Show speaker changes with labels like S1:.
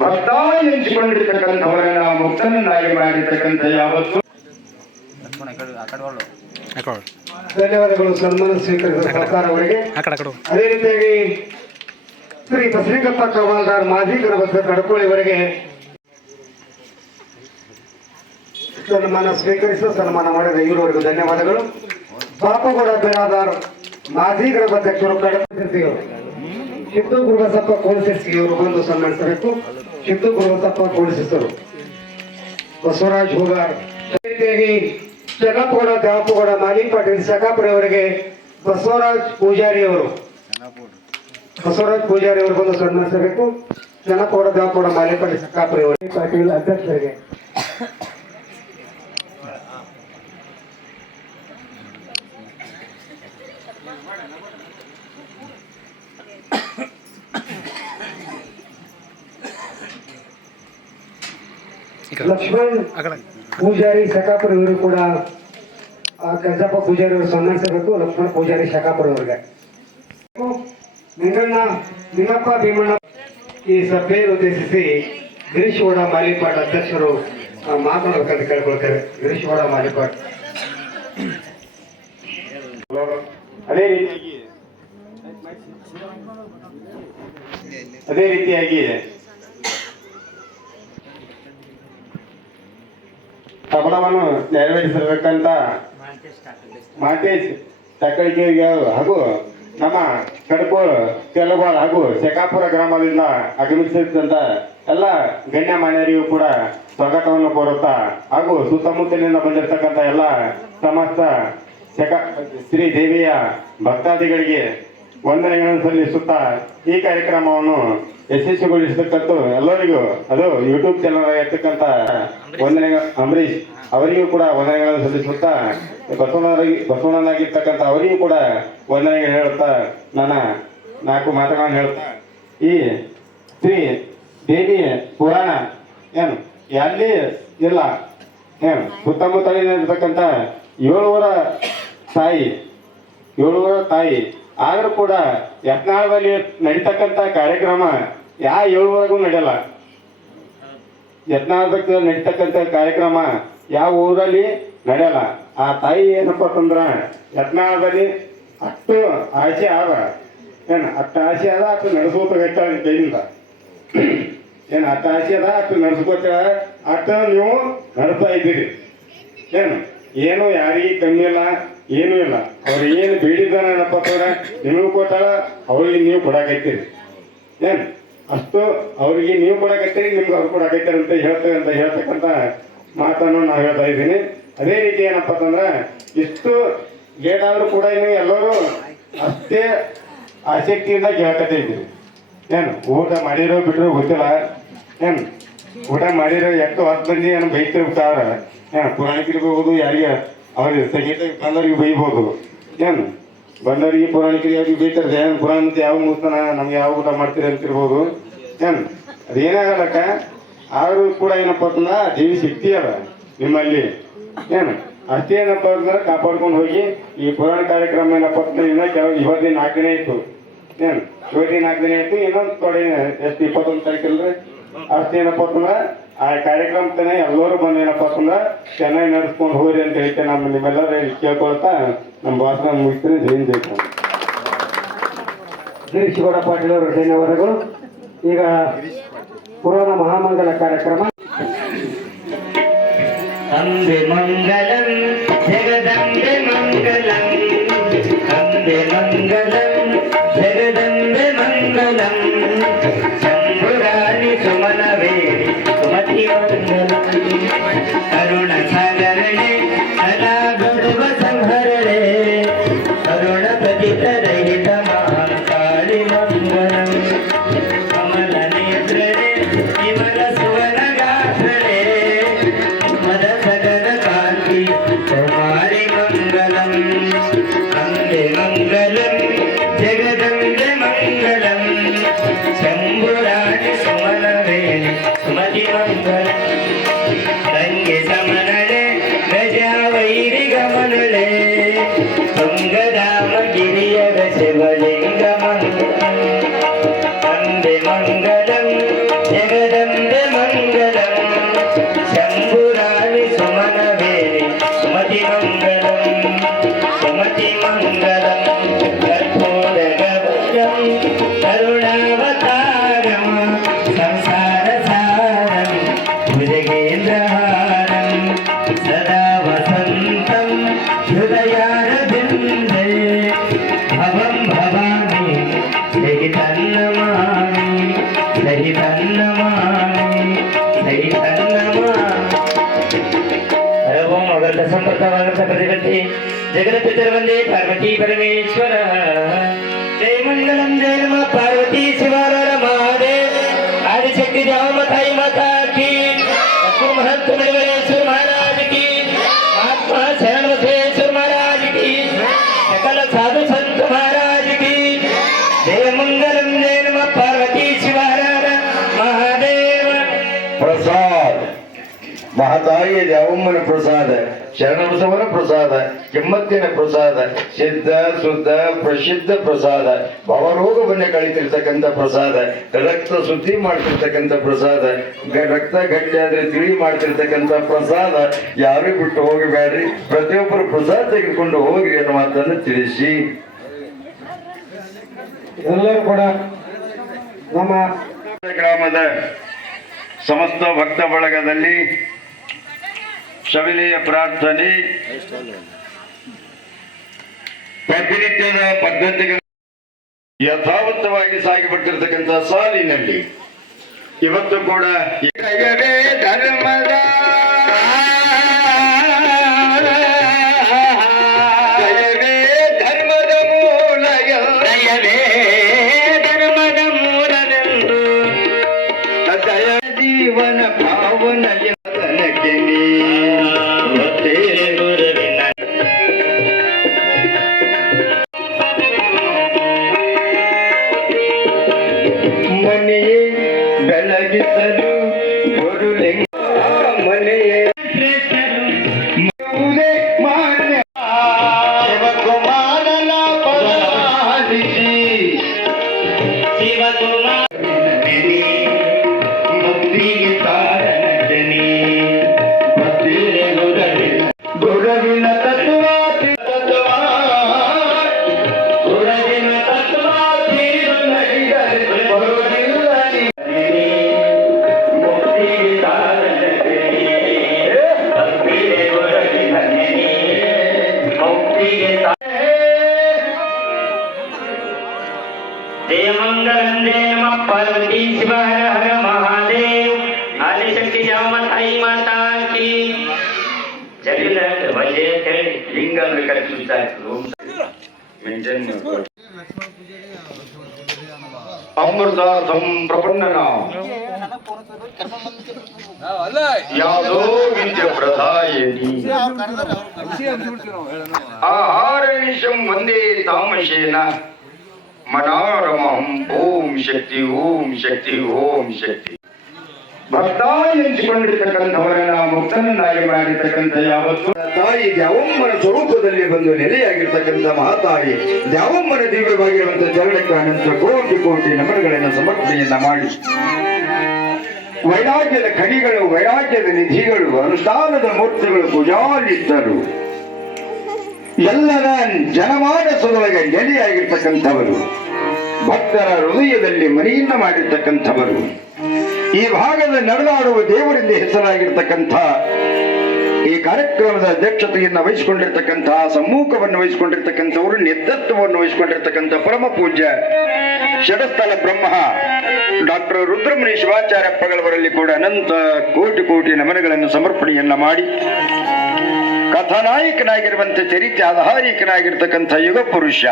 S1: ಭಕ್ತ ನಾವು ಮುಕ್ತನನ್ನಾಗಿ ಮಾಡಿರ್ತಕ್ಕಂಥ ಯಾವತ್ತು
S2: ಧನ್ಯವಾದಗಳು ಸನ್ಮಾನ ಸ್ವೀಕರಿಸಿದ ಸರ್ಕಾರ ಅವರಿಗೆ. ಅದೇ ರೀತಿಯಾಗಿ ಶ್ರೀ ಬಸಲಿಂಗಪ್ಪ ಕವಾಲ್ದಾರ್ ಮಾಜಿ ಕಡ್ಕೊಳಿ ಅವರಿಗೆ ಸನ್ಮಾನ ಸ್ವೀಕರಿಸಿ ಸನ್ಮಾನ ಮಾಡಿದ ಇವರವರೆಗೂ ಧನ್ಯವಾದಗಳು. ಬಾಪುಗೌಡ ಬಿರಾದಾರ್ ಮಾಜಿ ಗೃಹಾಧ್ಯಕ್ಷರು ಕಡಪತಿಯವರು ಸಿದ್ದು ಗುರುಬಸಪ್ಪ ಕೋಳಿಸಿರ್ಸಿ ಇವರು ಬಂದು ಸನ್ಮಾನಿಸಬೇಕು. ಸಿದ್ದು ಭಗವಂತಪ್ಪ ಕೋಳಿಸಿಸರು ಬಸವರಾಜ್ ಹೂಗಾರ್. ರೀತಿಯಾಗಿ ಚನ್ನಪ್ಪಗೌಡ ದೇವಪ್ಪಗೌಡ ಮಾಲಿ ಪಾಟೀಲ್ ಶಕಾಪುರಿ ಅವರಿಗೆ ಬಸವರಾಜ್ ಪೂಜಾರಿ ಅವರು. ಬಸವರಾಜ್ ಪೂಜಾರಿ ಅವರು ಬಂದು ಸನ್ಮಾನಿಸಬೇಕು ಚನ್ನಪ್ಪಗೌಡ ದೇವಪ್ಪಗೌಡ ಮಾಲಿ ಪಾಟೀಲ್ ಶಕಾಪುರಿ ಅವರಿಗೆ. ಪಾಟೀಲ್ ಅಧ್ಯಕ್ಷರಿಗೆ. ಲಕ್ಷ್ಮಣ್ ಪೂಜಾರಿ ಶಕಾಪುರಿ ಅವರು ಕೂಡ ಆ ಕಜಪ್ಪ ಪೂಜಾರಿ ಅವರು ಸನ್ಮಾನಿಸಬೇಕು ಲಕ್ಷ್ಮಣ ಪೂಜಾರಿ ಶಕಾಪುರಿ ಅವರಿಗೆ. ನಿಂಗಣ್ಣ ನಿನ್ನಪ್ಪ ಭೀಮಣ್ಣ ಈ ಸಭೆಯನ್ನು ಉದ್ದೇಶಿಸಿ ಗಿರೀಶ್ ಗೌಡ ಮಾಲಿಪಾಡ್ ಅಧ್ಯಕ್ಷರು ಆ, ಮಾತನಾಡಬೇಕಂತ ಕೇಳ್ಕೊಳ್ತೇವೆ ಗಿರೀಶ್ ಗೌಡ ಮಾಲಿಪಾಡ್.
S1: ಅದೇ ರೀತಿಯಾಗಿ ಅದೇ ರೀತಿಯಾಗಿ ತಬಲವನ್ನು ನೆರವೇರಿಸಬೇಕಂತ ಮಾಟೇಶ್ ತಕ್ಕಳಿಕೆ ಹಾಗೂ ನಮ್ಮ ಕಡಕೋಳ್ ಕೆಲಗೋಳ್ ಹಾಗೂ ಶೇಕಾಪುರ ಗ್ರಾಮದಿಂದ ಆಗಮಿಸಿದಂತ ಎಲ್ಲ ಗಣ್ಯ ಮಾನ್ಯರಿಗೂ ಕೂಡ ಸ್ವಾಗತವನ್ನು ಕೋರುತ್ತಾ ಹಾಗೂ ಸುತ್ತಮುತ್ತಲಿನಿಂದ ಬಂದಿರತಕ್ಕಂತ ಎಲ್ಲ ಸಮಸ್ತ ಶೇಖಾ ಶ್ರೀ ದೇವಿಯ ಭಕ್ತಾದಿಗಳಿಗೆ ವಂದನೆಗಳನ್ನು ಸಲ್ಲಿಸುತ್ತಾ ಈ ಕಾರ್ಯಕ್ರಮವನ್ನು ಯಶಸ್ವಿಗೊಳಿಸತಕ್ಕಂಥ ಎಲ್ಲರಿಗೂ. ಅದು ಯೂಟ್ಯೂಬ್ ಚಾನಲ್ ಇರ್ತಕ್ಕಂಥ ವಂದನೆ ಅಂಬರೀಶ್ ಅವರಿಗೂ ಕೂಡ ವಂದನೆಗಳನ್ನು ಸಲ್ಲಿಸುತ್ತಾ ಬಸವನಾಗಿ ಬಸವಣ್ಣನಾಗಿರ್ತಕ್ಕಂಥ ಅವರಿಗೂ ಕೂಡ ವಂದನೆಗಳು ಹೇಳುತ್ತಾ ನನ್ನ ನಾಲ್ಕು ಮಾತುಗಳನ್ನು ಹೇಳುತ್ತಾ. ಈ ಶ್ರೀ ದೇವಿ ಪುರಾಣ ಏನು? ಎಲ್ಲಿ ಇಲ್ಲ. ಏನು? ಸುತ್ತಮುತ್ತಲಿರ್ತಕ್ಕಂಥ ಏಳುವರ ತಾಯಿ ಏಳುವರ ತಾಯಿ. ಆದರೂ ಕೂಡ ಯತ್ನಾಳದಲ್ಲಿ ನಡೀತಕ್ಕಂಥ ಕಾರ್ಯಕ್ರಮ ಯಾವ ಏಳುವರೆಗೂ ನಡೆಯಲ್ಲ? ಯತ್ನಾರ್ಧಕ ನಡೀತಕ್ಕಂಥ ಕಾರ್ಯಕ್ರಮ ಯಾವ ಊರಲ್ಲಿ ನಡೆಯಲ್ಲ? ಆ ತಾಯಿ ಏನಪ್ಪ ತಂದ್ರ ಯತ್ನಾರ್ಧದಲ್ಲಿ ಅಷ್ಟು ಆಸೆ ಆದ. ಏನು, ಅಷ್ಟು ಆಸೆ ಅದ ಅಷ್ಟು ನಡೆಸೋತ ಗಟ್ಟ ಕೈಯಿಂದ ಏನು, ಅಷ್ಟು ಆಸೆ ಅದ ಅಷ್ಟು ನಡೆಸ್ಕೋತ ಅಷ್ಟು ನೀವು ನಡೆಸ್ತಾ ಇದ್ದೀರಿ. ಏನು ಏನು ಯಾರಿಗೆ ಕಮ್ಮಿ ಇಲ್ಲ, ಏನೂ ಇಲ್ಲ. ಅವ್ರು ಏನು ಬೇಡಿದಾನಪ್ಪ ಅಂತಂದ್ರೆ, ನಿಮಗೂ ಕೊಟ್ಟಾಳ, ಅವ್ರಿಗೆ ನೀವು ಕೊಡಾಕೈತೀರಿ ಏನು ಅಷ್ಟು ಅವರಿಗೆ ನೀವು ಕೊಡಕತ್ತೀರಿ, ನಿಮ್ಗೆ ಅವ್ರು ಕೊಡಕತ್ತೀರಿ ಅಂತ ಹೇಳ್ತೇವೆ ಅಂತ ಹೇಳ್ತಕ್ಕಂಥ ಮಾತನ್ನು ನಾವು ಹೇಳ್ತಾ ಇದ್ದೀನಿ. ಅದೇ ರೀತಿ ಏನಪ್ಪ ಅಂತಂದ್ರೆ, ಇಷ್ಟು ಏನಾದರೂ ಕೂಡ ಇನ್ನು ಎಲ್ಲರೂ ಅಷ್ಟೇ ಆಸಕ್ತಿಯಿಂದ ಇದ್ದೀರಿ ಏನು, ಊಟ ಮಾಡಿರೋ ಬಿಟ್ಟರು ಗೊತ್ತಿಲ್ಲ. ಏನು, ಊಟ ಮಾಡಿರೋ ಎಷ್ಟು ಹತ್ತು ಮಂದಿ ಏನು ಬೈತಿರ್ತಾರ ಏನು ಪುರಾಣಿಕರಿರ್ಬೋದು ಯಾರಿಗೆ? ಅವ್ರಿಗೆ ಸಂಗೀತ ಬಂದವ್ರಿಗೆ ಬೈಬೋದು. ಏನು ಬಂದವರಿಗೆ ಪುರಾಣಿಕರಿಗೆ ಅವ್ರಿಗೆ ಬೈತಾರೆ ಏನು ಪುರಾಣ ಯಾವ ಮುಗಿಸ್ತಾನ ನಮ್ಗೆ ಯಾವ ಊಟ ಮಾಡ್ತೀರಿ ಅಂತಿರ್ಬೋದು ಏನು? ಅದೇನಾಗಲ್ಲಕ್ಕ? ಆದರೂ ಕೂಡ ಏನಪ್ಪ ಅಂತಂದ್ರೆ ದೇವಿ ಶಕ್ತಿ ಅದ ನಿಮ್ಮಲ್ಲಿ. ಏನು? ಅಷ್ಟೇ ಏನಪ್ಪ ಅಂದ್ರೆ ಕಾಪಾಡ್ಕೊಂಡು ಹೋಗಿ ಈ ಪುರಾಣ ಕಾರ್ಯಕ್ರಮ ಏನಪ್ಪ ಅಂತಂದ್ರೆ ಕೆಲವು ಇವತ್ತಿನ ನಾಲ್ಕು ದಿನ ಇತ್ತು. ಏನು? ಇವತ್ತಿನ ನಾಲ್ಕು ದಿನ ಇತ್ತು, ಇನ್ನೊಂದು ಕಡೆ ಎಷ್ಟು ಇಪ್ಪತ್ತೊಂದು ತಾರೀಕಲ್ರಿ ಅಷ್ಟೇನಪ್ಪ ಅಂತಂದ್ರೆ ಆ ಕಾರ್ಯಕ್ರಮಕ್ಕೆ ಎಲ್ಲರೂ ಬಂದೇನಪ್ಪ ಅಂದ್ರೆ ಚೆನ್ನಾಗಿ ನಡೆಸ್ಕೊಂಡು ಹೋಗ್ರಿ ಅಂತ ಹೇಳ್ತೇನೆ ನಮ್ಮ ನಿಮ್ಮೆಲ್ಲರ ಕೇಳ್ಕೊಳ್ತಾ ನಮ್ಮ ಭಾಷಣ ಮುಗಿಸ್ತೀನಿ. ಜೈನ್ ಜೈತು
S2: ಶಿವಡ ಪಾಟೀಲ್ ಅವರು ಧನ್ಯವಾದಗಳು ಈಗ ಪುರಾಣ ಮಹಾಮಂಗಲ ಕಾರ್ಯಕ್ರಮ.
S3: ಅಂಬೆ ಮಂಗಲಂ ಜಗದಂಬೆ సపదివందే జగదపితర్ వందే పార్వతీ పరమేశ్వర. జయ మంగళం జయ నమ పార్వతీ శివార మహాదేవ్ ఆదిశక్తి జామతాయి మాతా
S4: కీ. ಮಹತಾಯಿಯ ದ್ಯಾವಮ್ಮನ ಪ್ರಸಾದ ಶರಣಬಸವನ ಪ್ರಸಾದ ಕೆಮ್ಮತ್ತಿನ ಪ್ರಸಾದ ಸಿದ್ಧ ಶುದ್ಧ ಪ್ರಸಿದ್ಧ ಪ್ರಸಾದ ಭವರೋಗವನ್ನು ಕಳಿತಿರ್ತಕ್ಕಂಥ ಪ್ರಸಾದ ರಕ್ತ ಶುದ್ಧಿ ಮಾಡ್ತಿರ್ತಕ್ಕಂಥ ಪ್ರಸಾದ ರಕ್ತ ಗಟ್ಟಿ ಆದ್ರೆ ತಿಳಿ ಮಾಡ್ತಿರ್ತಕ್ಕಂಥ ಪ್ರಸಾದ ಯಾರು ಬಿಟ್ಟು ಹೋಗಬೇಡ್ರಿ. ಪ್ರತಿಯೊಬ್ಬರು ಪ್ರಸಾದ ತೆಗೆದುಕೊಂಡು ಹೋಗಿ ಅನ್ನೋ ಮಾತನ್ನು ತಿಳಿಸಿ.
S2: ಎಲ್ಲರೂ ಕೂಡ ನಮ್ಮ
S4: ಗ್ರಾಮದ ಸಮಸ್ತ ಭಕ್ತ ಬಳಗದಲ್ಲಿ ಶಬರಿಯ ಪ್ರಾರ್ಥನೆ. ಪ್ರತಿನಿತ್ಯದ ಪದ್ಧತಿಗಳು ಯಥಾವತ್ತವಾಗಿ ಸಾಗಿ ಸಾಲಿನಲ್ಲಿ ಇವತ್ತು ಕೂಡ ಜಯವೇ
S3: पार्वती शिव हर हर महादेव आदि शक्ति जामताई माता की
S4: చదివిన వైదే అమృతార్థం ప్రపన్ననా. యాదో విద్య ప్రధాయని ఆహార నిశం వందే తామశేన ಮನಾರಮಹಂ ಓಂ ಶಕ್ತಿ ಓಂ ಶಕ್ತಿ ಓಂ ಶಕ್ತಿ. ಭಕ್ತ ಎಂಚಿಕೊಂಡಿರ್ತಕ್ಕಂಥವರನ್ನ ಮುಕ್ತನನ್ನಾಗಿ ಮಾಡಿರ್ತಕ್ಕಂಥ ಯಾವತ್ತು? ತಾಯಿ ದ್ಯಾವಮ್ಮನ ಸ್ವರೂಪದಲ್ಲಿ ಬಂದು ನೆಲೆಯಾಗಿರ್ತಕ್ಕಂಥ ಮಹಾತಾಯಿ ದ್ಯಾವಮ್ಮನ ದಿವ್ಯವಾಗಿರುವಂತಹ ಚರಣಕ್ಕೆ ಅನಂತ ಕೋಟಿ ಕೋಟಿ ನಮನಗಳನ್ನು ಸಮರ್ಪಣೆಯನ್ನ ಮಾಡಿ. ವೈರಾಗ್ಯದ ಕಣಿಗಳು, ವೈರಾಗ್ಯದ ನಿಧಿಗಳು, ಅನುಷ್ಠಾನದ ಮೂರ್ತಿಗಳು ಪೂಜಾಲಿದ್ದರು ಎಲ್ಲರ ಜನಮಾನಸದೊಳಗೆ ನೆಲೆಯಾಗಿರ್ತಕ್ಕಂಥವರು. ಭಕ್ತರ ಹೃದಯದಲ್ಲಿ ಮನೆಯನ್ನ ಮಾಡಿರ್ತಕ್ಕಂಥವರು. ಈ ಭಾಗದ ನಡೆದಾಡುವ ದೇವರಿಂದ ಹೆಸರಾಗಿರ್ತಕ್ಕಂಥ ಈ ಕಾರ್ಯಕ್ರಮದ ಅಧ್ಯಕ್ಷತೆಯನ್ನ ವಹಿಸಿಕೊಂಡಿರ್ತಕ್ಕಂತಹ ಸಮ್ಮುಖವನ್ನು ವಹಿಸಿಕೊಂಡಿರ್ತಕ್ಕಂಥವರು, ನೇತೃತ್ವವನ್ನು ವಹಿಸಿಕೊಂಡಿರ್ತಕ್ಕಂಥ ಪರಮ ಪೂಜ್ಯ ಷಡಸ್ಥಲ ಬ್ರಹ್ಮ ಡಾಕ್ಟರ್ ರುದ್ರಮುನಿ ಶಿವಾಚಾರ್ಯಪ್ಪಗಳವರಲ್ಲಿ ಕೂಡ ಅನಂತ ಕೋಟಿ ಕೋಟಿ ನಮನಗಳನ್ನು ಸಮರ್ಪಣೆಯನ್ನ ಮಾಡಿ ಕಥಾನಾಯಕನಾಗಿರುವಂತೆ ಚರಿತ್ರೆ ಆಧಾರಿಕನಾಗಿರ್ತಕ್ಕಂಥ ಯುಗ ಪುರುಷ